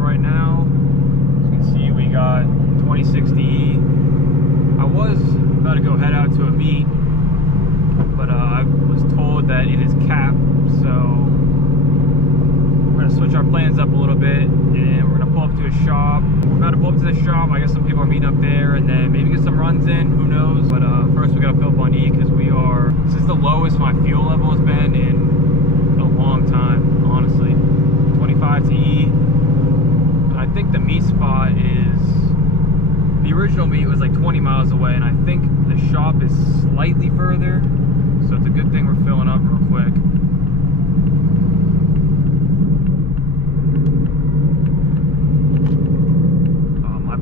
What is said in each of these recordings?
right now. As you can see, we got 2060E. I was about to go head out to a meet, but I was told that it is capped, so we're gonna switch our plans up a little bit, and we're gonna pull up to a shop. We're about to pull up to the shop. I guess some people are meeting up there, and then maybe get some runs in, who knows. But first we gotta fill up on E, because this is the lowest my fuel level has been in a long time, honestly. 25 to E. And I think the meet spot the original meet was like 20 miles away, and I think the shop is slightly further, so it's a good thing we're filling up real quick.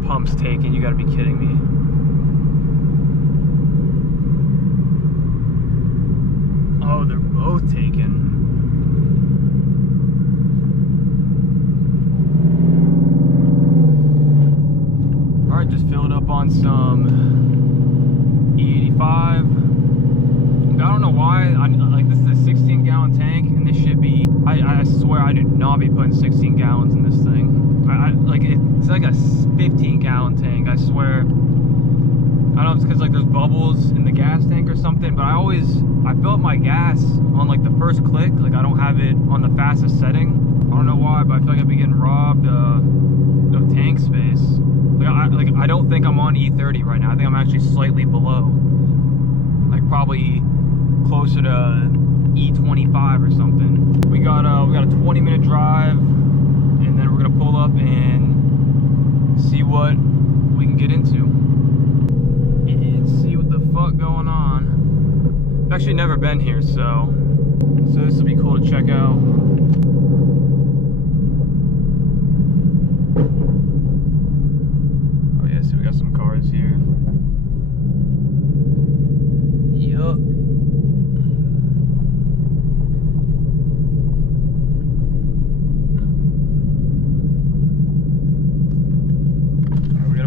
Pump's taken, you gotta be kidding me. Oh, they're both taken. Alright, just filled up on some E85. I don't know why, like this is a 16-gallon tank, and this should be, I swear I do not be putting 16 gallons in this thing. Like it's like a 15-gallon tank, I swear. I don't know if it's because like there's bubbles in the gas tank or something, but I fill up my gas on like the first click. Like I don't have it on the fastest setting. I don't know why, but I feel like I've been getting robbed of tank space. Like I don't think I'm on E30 right now. I think I'm actually slightly below, like probably closer to E25 or something. We got a 20-minute drive, and then we're gonna pull up and see what we can get into and see what the fuck going on. I've actually never been here, so this will be cool to check out. Oh yeah, so we got some cars here. Yup.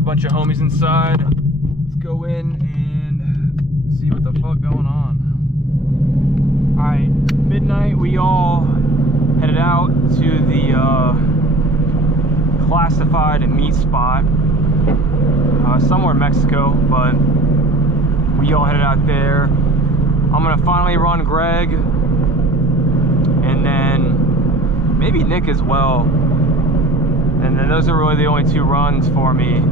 Bunch of homies inside. Let's go in and see what the fuck going on. Alright, midnight, we all headed out to the classified meat spot somewhere in Mexico, but we all headed out there. I'm gonna finally run Greg, and then maybe Nick as well, and then those are really the only two runs for me,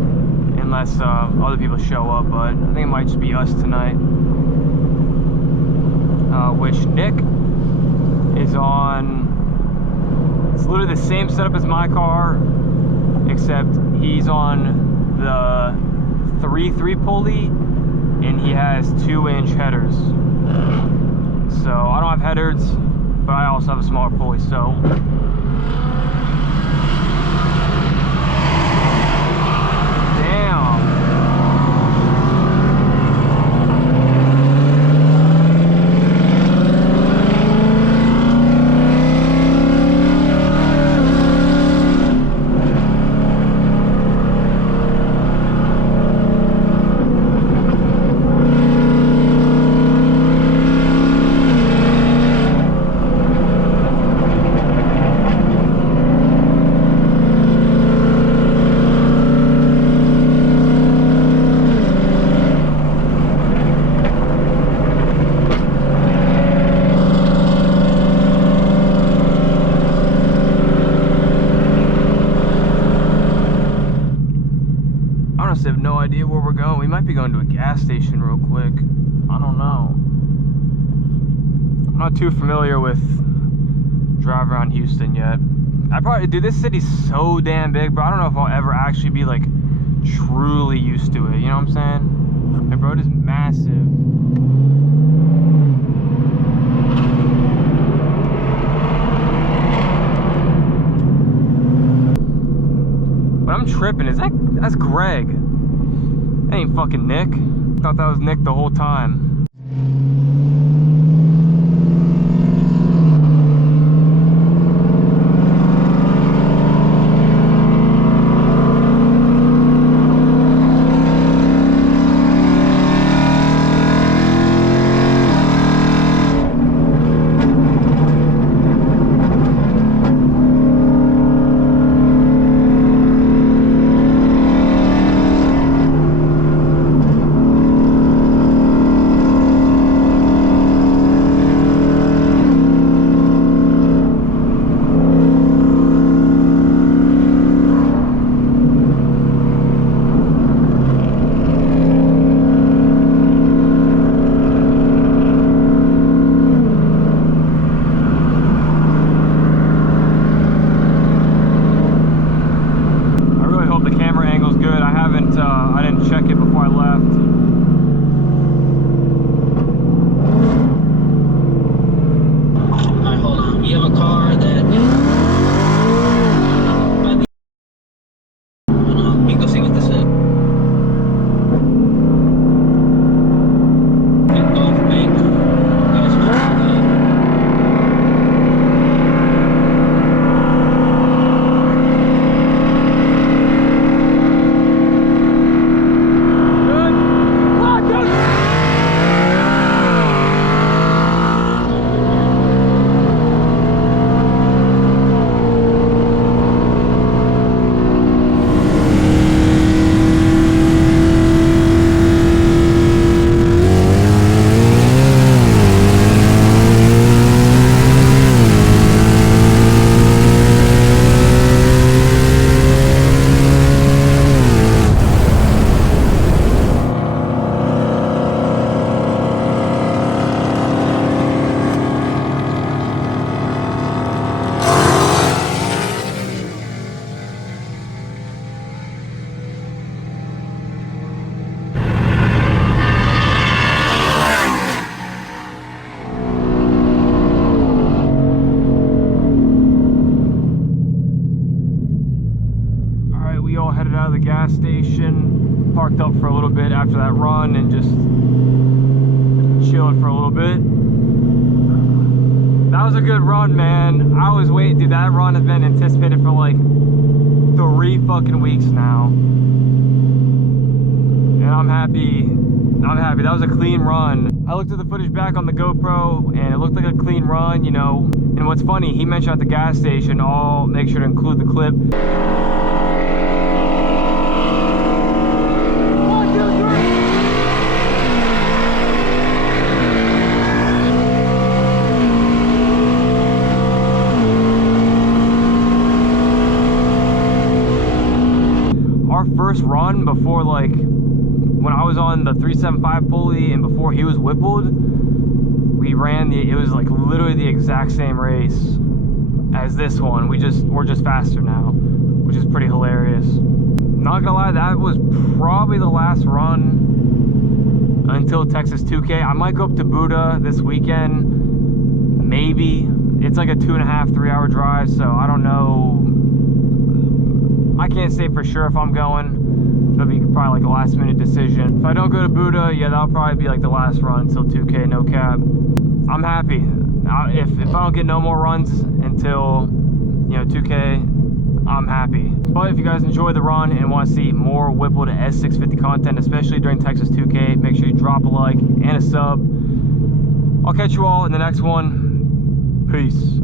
unless other people show up, but I think it might just be us tonight. Which Nick is on, it's literally the same setup as my car, except he's on the 3.3 pulley, and he has 2-inch headers. So I don't have headers, but I also have a smaller pulley, so have no idea where we're going. We might be going to a gas station real quick. I don't know. I'm not too familiar with driving around Houston yet. Dude, this city's so damn big, but I don't know if I'll ever actually be like truly used to it. You know what I'm saying? Like, bro, it is massive. But I'm tripping. That's Greg? That ain't fucking Nick. I thought that was Nick the whole time. station, parked up for a little bit after that run and just chilled for a little bit. That was a good run, man. I was waiting, dude. That run has been anticipated for like 3 fucking weeks now. And I'm happy. I'm happy. That was a clean run. I looked at the footage back on the GoPro and it looked like a clean run, you know. And what's funny, he mentioned at the gas station, I'll make sure to include the clip. Our first run before, like, when I was on the 375 pulley and before he was whippled, we ran it was like literally the exact same race as this one. We're just faster now, which is pretty hilarious. Not gonna lie, that was probably the last run until Texas 2K. I might go up to Buda this weekend, maybe. It's like a 2.5-3 hour drive, so I don't know. I can't say for sure if I'm going. It'll be probably like a last minute decision. If I don't go to Buda, yeah, that'll probably be like the last run until 2K, no cap. I'm happy. If I don't get no more runs until, you know, 2K, I'm happy. But if you guys enjoy the run and want to see more Whipple to S650 content, especially during Texas 2K, make sure you drop a like and a sub. I'll catch you all in the next one. Peace.